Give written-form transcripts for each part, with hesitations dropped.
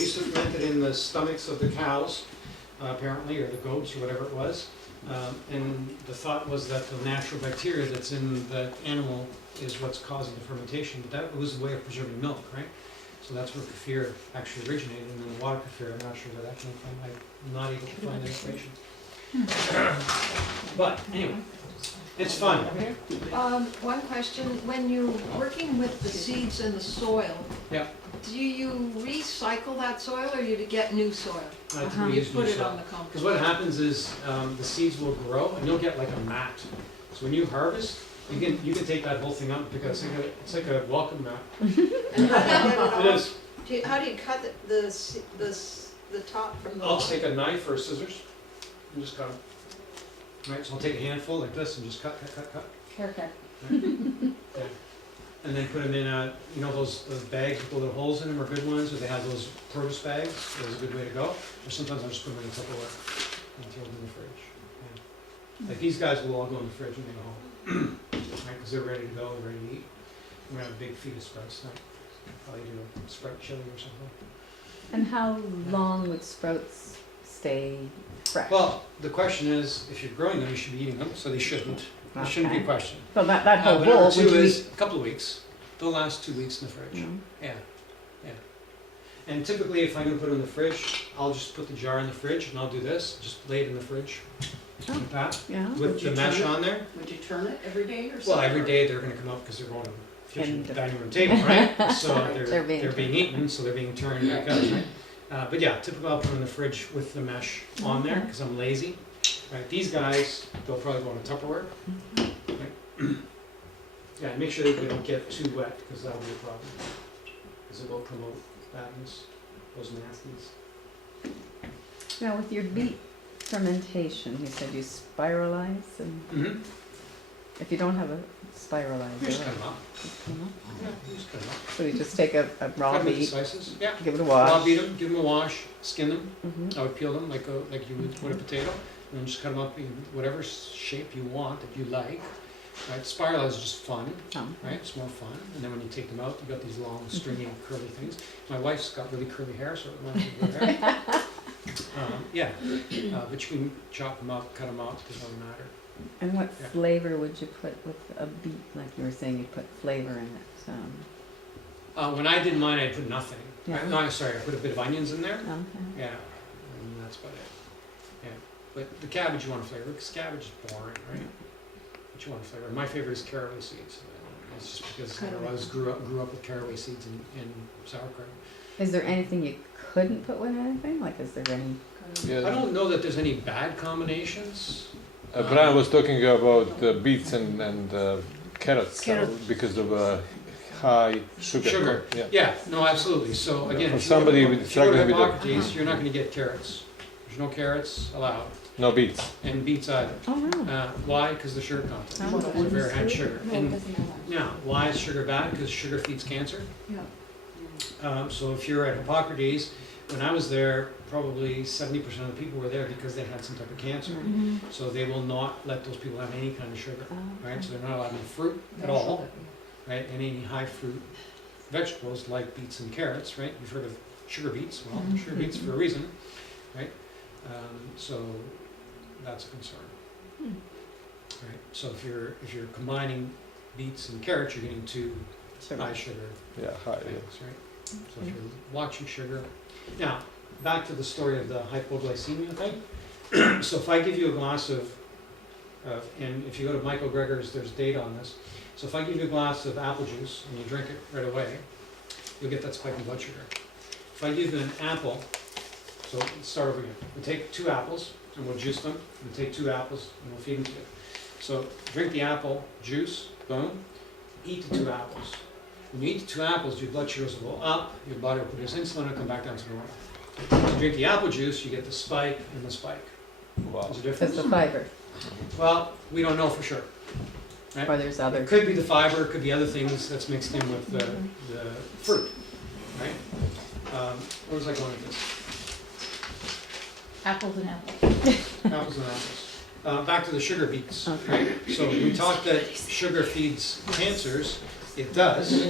used to ferment it in the stomachs of the cows, apparently, or the goats, or whatever it was. And the thought was that the natural bacteria that's in the animal is what's causing the fermentation. But that was a way of preserving milk, right? So that's where kefir actually originated, and then the water kefir, I'm not sure where that came from. I'm not able to find the information. But anyway, it's fun. One question, when you're working with the seeds in the soil, Yeah. do you recycle that soil or you get new soil? You put it on the compost? Because what happens is the seeds will grow, and you'll get like a mat. So when you harvest, you can take that whole thing out because it's like a welcome mat. It is. How do you cut the top from the? I'll take a knife or scissors and just cut them. Right, so I'll take a handful like this and just cut. Haircut. Right? Yeah. And then put them in those bags with the little holes in them are good ones, or they have those produce bags. That's a good way to go. Or sometimes I'll just put them in a Tupperware and throw them in the fridge. Yeah. Like these guys will all go in the fridge when they go home. Right, because they're ready to go, they're ready to eat. We're gonna have a big feed of sprouts tonight. Probably do a sprout chili or something. And how long would sprouts stay fresh? Well, the question is, if you're growing them, you should be eating them, so they shouldn't. It shouldn't be a question. So that whole But bowl number would two be... is a couple of weeks. They'll last 2 weeks in the fridge. Mm. Yeah. And typically, if I'm gonna put them in the fridge, I'll just put the jar in the fridge, and I'll do this, just lay it in the fridge, like that, Yeah. with the mesh on there. Would you turn it every day or something? Well, every day they're gonna come up because they're going to the kitchen, And- dining room table, right? So They're they're being eaten, so they're being turned back out, right? But yeah, typically I'll put them in the fridge with the mesh on there, because I'm lazy. Right, these guys, they'll probably go in a Tupperware. Right? Yeah, make sure that they don't get too wet, because that'll be a problem. Because it will promote fatness, those nasties. Now with your beet fermentation, you said you spiralize, and Mm-hmm. if you don't have a spiralizer, You just cut them up. just come up. Yeah, you just cut them up. So you just take a raw Cut them into beet, slices. Yeah. give it a Raw wash. beat them, give them a wash, skin them. Mhm. I would peel them like you would a potato, and then just cut them up in whatever shape you want that you like. Right, spiralize is just fun, Oh. right? It's more fun. And then when you take them out, you got these long, stringy, curly things. My wife's got really curly hair, so it reminds me of her hair. Yeah, but you can chop them up, cut them up. It doesn't really matter. And what Yeah. flavor would you put with a beet? Like you were saying, you put flavor in it. When I did mine, I put nothing. Yeah. No, sorry, I put a bit of onions in there. Okay. Yeah, and that's about it. Yeah, but the cabbage you want to flavor because cabbage is boring, right? But you want to flavor. My favorite is caraway seeds. It's just because I was grew up with caraway seeds and sauerkraut. Is there anything you couldn't put with anything? Like, is there any? I don't know that there's any bad combinations. Brian was talking about beets and carrots, Carrots. because of high sugar. Sugar. Yeah. Yeah, no, absolutely. So again, For if somebody you go to, with if you go to struggling with that. Hippocrates, you're not going to get carrots. There's no carrots allowed, No beets. and beets either. Oh no. Why? Because the sugar content. Oh, It's very high sugar. No, it And doesn't matter. now, why is sugar bad? Because sugar feeds cancer. So if you're at Hippocrates, when I was there, probably 70% of the people were there because they had some type of cancer. Mhm. So they will not let those people have any kind of sugar, Oh, right? okay. So they're not allowed any fruit at all, right? And any high fruit vegetables like beets and carrots, right? You've heard of sugar beets. Well, Mhm. sugar beets for a reason, right? So that's a concern, Hmm. right? So if you're combining beets and carrots, you're getting two Sugar. high sugar Yeah, high. Yeah. things, right? So if you're watching sugar. Now, back to the story of the hypoglycemia thing. So if I give you a glass of, and if you go to Michael Greger's, there's data on this. So if I give you a glass of apple juice and you drink it right away, you'll get that spike in blood sugar. If I give you an apple, so let's start over again. We'll take 2 apples and we'll juice them. We'll take 2 apples and we'll feed them to you. So drink the apple juice, boom, eat the 2 apples. When you eat the 2 apples, your blood sugars will go up, your body will produce insulin and come back down to normal. If you drink the apple juice, you get the spike and the spike. Wow. There's a It's difference? the fiber, Well, we don't know for sure. or there's other. It could be the fiber, it could be other things that's mixed in with the fruit, right? Where was I going with this? Apples and apples. Apples and apples. Back to the sugar beets, Okay. right? So we talked that sugar feeds cancers. It does,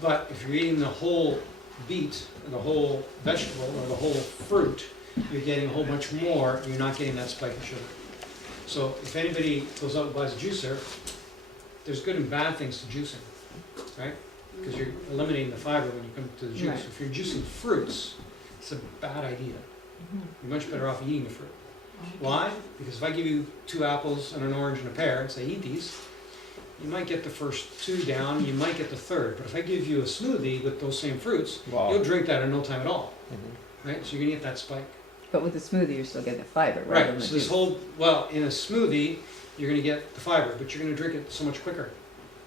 but if you're eating the whole beet, or the whole vegetable, or the whole fruit, you're getting a whole bunch more, you're not getting that spike of sugar. So if anybody goes out and buys a juicer, there's good and bad things to juicing, right? Because you're eliminating the fiber when you come to the juice. Right. If you're juicing fruits, it's a bad idea. You're much better off eating the fruit. Why? Because if I give you 2 apples and an orange and a pear and say, eat these, you might get the first 2 down, you might get the third. But if I give you a smoothie with those same fruits, Wow. you'll drink that in no time at all, Mhm. right? So you're gonna get that spike. But with the smoothie, you're still getting the fiber, right? Right, so this whole, well, in a smoothie, you're gonna get the fiber, but you're gonna drink it so much quicker,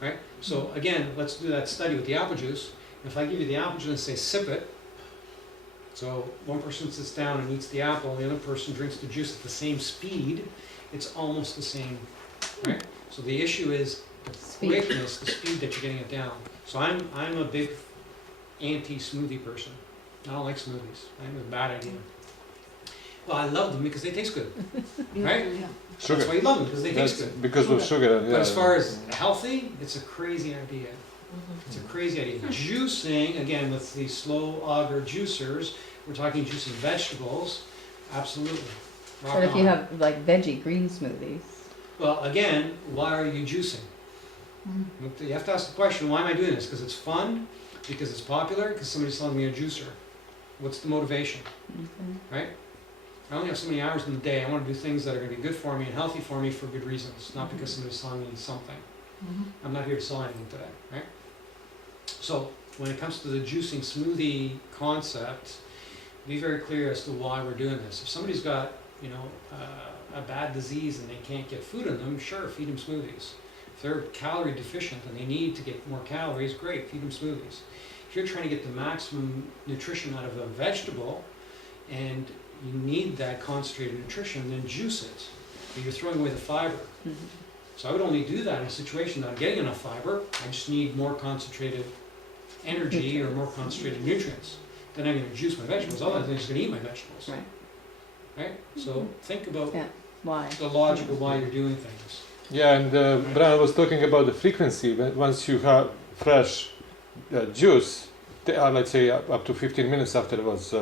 right? So again, let's do that study with the apple juice. If I give you the apple juice and say sip it, so one person sits down and eats the apple, and the other person drinks the juice at the same speed, it's almost the same, right? So the issue is the Speed. quickness, the speed that you're getting it down. So I'm a big anti-smoothie person. I don't like smoothies. I think it's a bad idea. Well, I love them because they taste good, right? Yeah. That's why Sugar. you love them, because they taste That's good. because of sugar. But as far as healthy, it's a crazy idea. It's a crazy idea. Juicing, again, with these slow auger juicers, we're talking juicing vegetables, absolutely. Rock But if you on. have like veggie green smoothies, Well, again, why are you juicing? You have to ask the question, why am I doing this? Because it's fun? Because it's popular? Because somebody's selling me a juicer? What's the motivation, right? I only have so many hours in the day. I want to do things that are going to be good for me and healthy for me for good reasons, not because somebody's selling me something. I'm not here to sell anything today, right? So when it comes to the juicing smoothie concept, be very clear as to why we're doing this. If somebody's got, you know, a bad disease and they can't get food in them, sure, feed them smoothies. If they're calorie deficient and they need to get more calories, great, feed them smoothies. If you're trying to get the maximum nutrition out of a vegetable and you need that concentrated nutrition, then juice it. But you're throwing away the fiber. So I would only do that in a situation that I'm getting enough fiber, I just need more concentrated energy or more concentrated nutrients. Then I'm going to juice my vegetables, otherwise I'm just going to eat my vegetables. right? Right? So think about Yeah. Why? the logic of why you're doing things. Yeah, and Brian was talking about the frequency. Once you have fresh juice, let's say up to 15 minutes after it was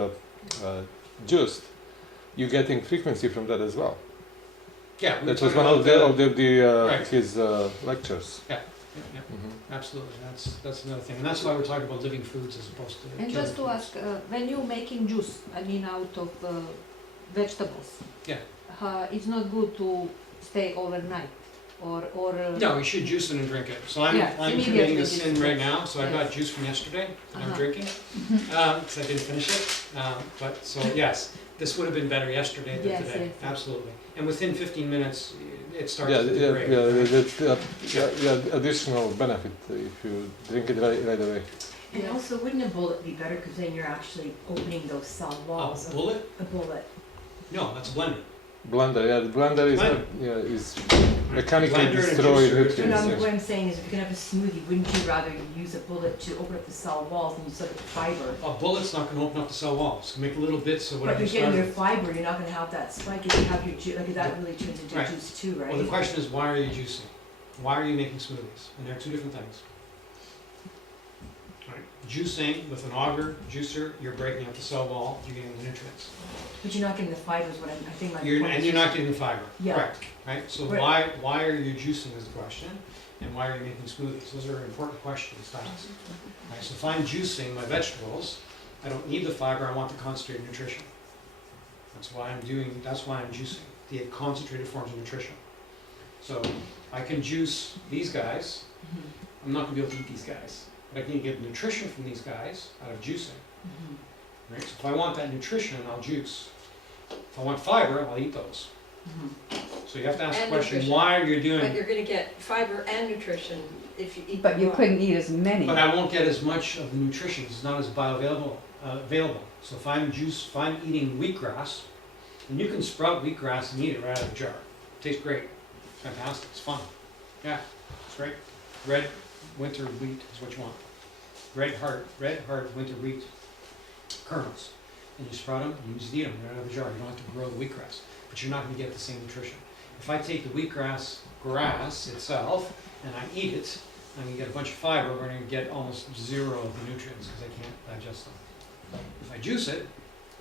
juiced, you're getting frequency from that as well. Yeah, we That were was one talking of about Right. his lectures. Yeah, Mhm. absolutely. That's another thing, and that's why we're talking about living foods as opposed to. And killing just to foods. ask, when you're making juice, I mean out of vegetables, Yeah. It's not good to stay overnight, or. No, you should juice it and drink it. So I'm Yeah, committing immediately a sin right now. So I've got Yes. juice from yesterday and I'm Uh-huh. drinking because I didn't finish it. But so yes, this would have been better yesterday than Yes, today. yes. Absolutely. And within 15 minutes, it starts Yeah, to yeah, degrade. yeah, that's additional benefit if you drink it right away. And Yeah. also, wouldn't a bullet be better, because then you're actually opening those cell walls A of bullet? a bullet. No, that's a blender. Blender, yeah, the blender is Blender. is mechanically Blender and destroy juicer. nutrients. But yes. what I'm saying is, if you're gonna have a smoothie, wouldn't you rather use a bullet to open up the cell walls and use like a fiber? A bullet's not going to open up the cell walls. It's going to make little bits of But whatever you you're getting your started. fiber, you're not gonna have that spike if you have your juice, like that really turns into Right. juice too, right? Well, the question is, why are you juicing? Why are you making smoothies? And they're two different things. Right. Juicing with an auger juicer, you're breaking up the cell wall, you're getting the nutrients. But you're not getting the fibers, what I think my You're, point and is you're not just- getting the fiber. Yeah. Correct. Right? So Right. why are you juicing is the question, and why are you making smoothies? Those are important questions to ask. Right? So if I'm juicing my vegetables, I don't need the fiber, I want the concentrated nutrition. That's why I'm juicing, the concentrated forms of nutrition. So I can juice these guys, Mhm, I'm not gonna be able to eat these guys, but I can get nutrition from these guys out of juicing. mhm. Right? So if I want that nutrition, I'll juice. If I want fiber, I'll eat those. Mhm. So you have to ask the And question, nutrition. why are you But doing, you're gonna get fiber and nutrition if you eat. But them you raw. couldn't eat as many. but I won't get as much of the nutrition, it's not as bioavailable, available. So if I'm eating wheatgrass, and you can sprout wheatgrass and eat it right out of the jar. Tastes great, fantastic, it's fun. Yeah, it's great. Red winter wheat is what you want. Red hard winter wheat kernels. And you sprout them, and you just eat them right out of the jar. You don't have to grow the wheatgrass, but you're not gonna get the same nutrition. If I take the wheatgrass grass itself and I eat it, I'm gonna get a bunch of fiber, we're gonna get almost zero of the nutrients because I can't digest them. If I juice it,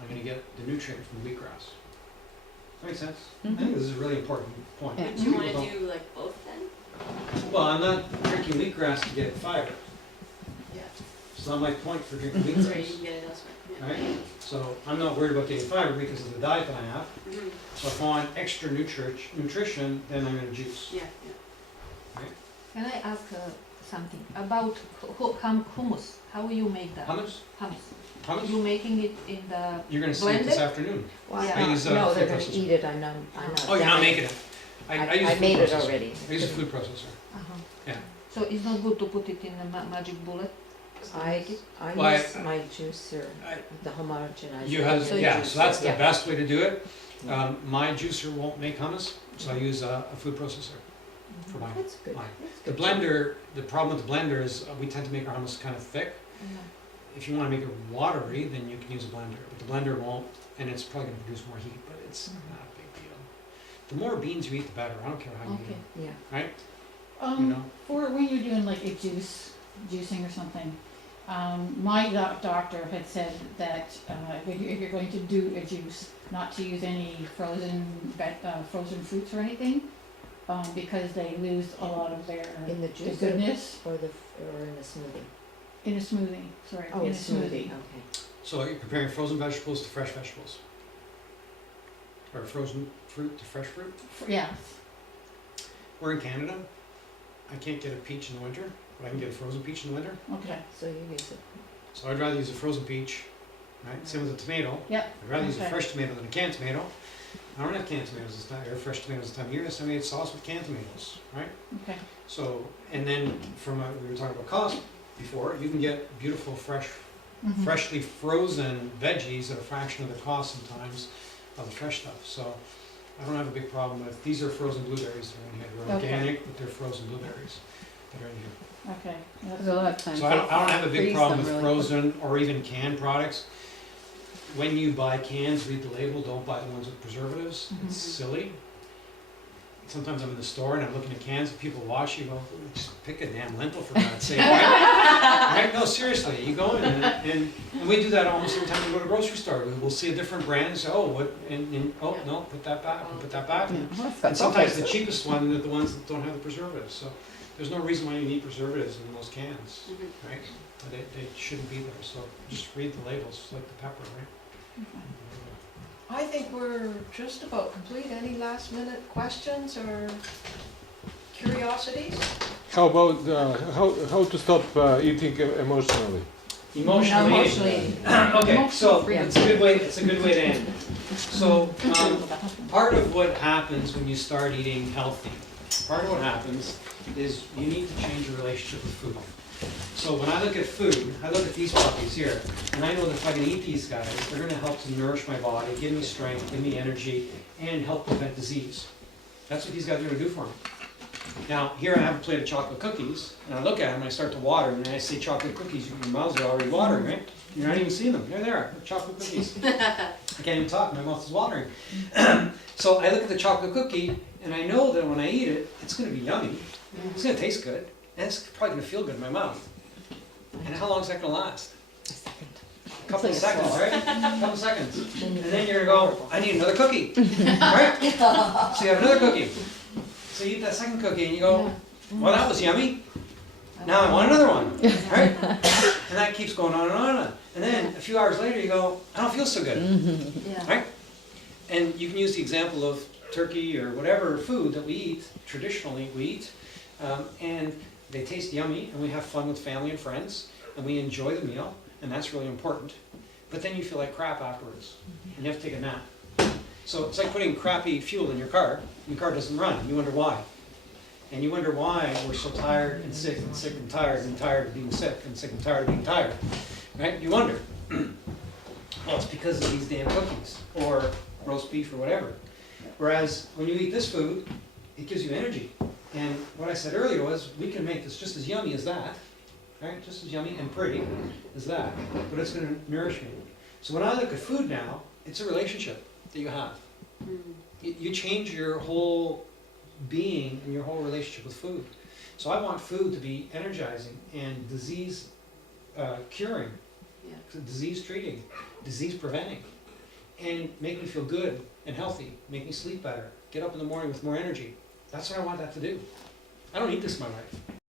I'm gonna get the nutrient from wheatgrass. Does that make sense? I think this is a really important point. Yeah. Do you wanna People don't- do like both then? Well, I'm not drinking wheatgrass to get fiber. Yeah. It's not my point for drinking That's right, you wheatgrass, can get it elsewhere, yeah. right? So I'm not worried about getting fiber because of the diet that I have. Mhm. So if I want extra nutrition, then I'm gonna juice. Yeah, Can I ask something about hummus? How you make that? Hummus? Hummus. Hummus? You making it in the, You're gonna see it this blended? afternoon. Why Yeah. I use a No, food they're gonna processor. eat it, I'm not. Oh, you're not making it? I use a I food made it processor. already. I use a food processor. uh-huh. Yeah. So it's not good to put it in a magic bullet? I Well, use my juicer, I- the homogenizer. You have, So you yeah, juice so that's the Yeah. best way to do it. My juicer won't make hummus, so I use a food processor for mine. That's good. Mine. That's The good. blender, the problem with the blender is we tend to make our hummus kind of thick. If you want to make it watery, then you can use a blender, but the blender won't, and it's probably going to produce more heat, but it's not a big deal. The more beans you eat, the better. I don't care how you eat Okay. them, Yeah. right? You know? For when you're doing like a juicing or something, my doctor had said that if you're going to do a juice, not to use any frozen fruits or anything, because they lose a lot of their In the the juicer goodness or in the smoothie? in a smoothie. Sorry, Oh, in a a smoothie. okay. So you're comparing frozen vegetables to fresh vegetables? Or frozen fruit to fresh fruit? Yeah. We're in Canada. I can't get a peach in the winter, but I can get a frozen peach in the winter. Okay. So you use it. So I'd rather use a frozen peach, right? Same with a tomato. Yep. I'd rather use a Okay. fresh tomato than a canned tomato. I don't have canned tomatoes this time, or fresh tomatoes this time of year. This time I made sauce with canned tomatoes, right? Okay. So, and then we were talking about cost before, you can get beautiful, Mhm. freshly frozen veggies at a fraction of the cost sometimes of the fresh stuff. So I don't have a big problem with, these are frozen blueberries that are in here. They're Okay. organic, but they're frozen blueberries that are in here. Okay. Because a lot of times. So I don't have a big freeze problem them with really quick. frozen or even canned products. When you buy cans, read the label, don't buy the ones with preservatives. It's silly. Sometimes I'm in the store and I'm looking at cans and people watch you go, just pick a damn lentil for God's sake. Right? No, seriously, you go in and we do that almost every time we go to a grocery store. We'll see a different brand and say, oh, what, and oh, no, put that back, and put that back. Yeah, well, it's got And sometimes the sulfates. cheapest one are the ones that don't have the preservatives. So there's no reason why you need preservatives in those cans, Mhm. right? They shouldn't be there, so just read the labels, like the pepper, right? I think we're just about complete. Any last minute questions or curiosities? How about how to stop eating emotionally? Emotionally. Okay, so it's a good way. It's a good way to end. So part of what happens when you start eating healthy, part of what happens is you need to change your relationship with food. So when I look at food, I look at these puppies here, and I know that if I can eat these guys, they're going to help to nourish my body, give me strength, give me energy, and help prevent disease. That's what these guys are going to do for me. Now, here I have a plate of chocolate cookies, and I look at them, and I start to water, and I say chocolate cookies, your mouths are already watering, right? You're not even seeing them. There they are, chocolate cookies. I can't even talk, my mouth is watering. So I look at the chocolate cookie, and I know that when I eat it, it's going to be yummy, it's going to taste good, and it's probably going to feel good in my mouth. And how long is that going to last? A couple of seconds, right? A couple of seconds. And then you're going to go, I need another cookie, right? So you have another cookie. So you eat that second cookie and you go, well, that was yummy. Now I want another one, right? And that keeps going on and on and on. And then a few hours later you go, I don't feel so good, Yeah. right? And you can use the example of turkey or whatever food that we eat, traditionally we eat, and they taste yummy and we have fun with family and friends and we enjoy the meal, and that's really important. But then you feel like crap afterwards and you have to take a nap. So it's like putting crappy fuel in your car doesn't run, and you wonder why. And you wonder why we're so tired and sick and tired of being sick and sick and tired of being tired, right? You wonder. Well, it's because of these damn cookies or roast beef or whatever. Whereas when you eat this food, it gives you energy. And what I said earlier was we can make this just as yummy as that, right? Just as yummy and pretty as that, but it's going to nourish me. So when I look at food now, it's a relationship that you have. You change your whole being and your whole relationship with food. So I want food to be energizing and disease curing, Yeah. disease treating, disease preventing, and make me feel good and healthy, make me sleep better, get up in the morning with more energy. That's what I want that to do. I don't need this in my life.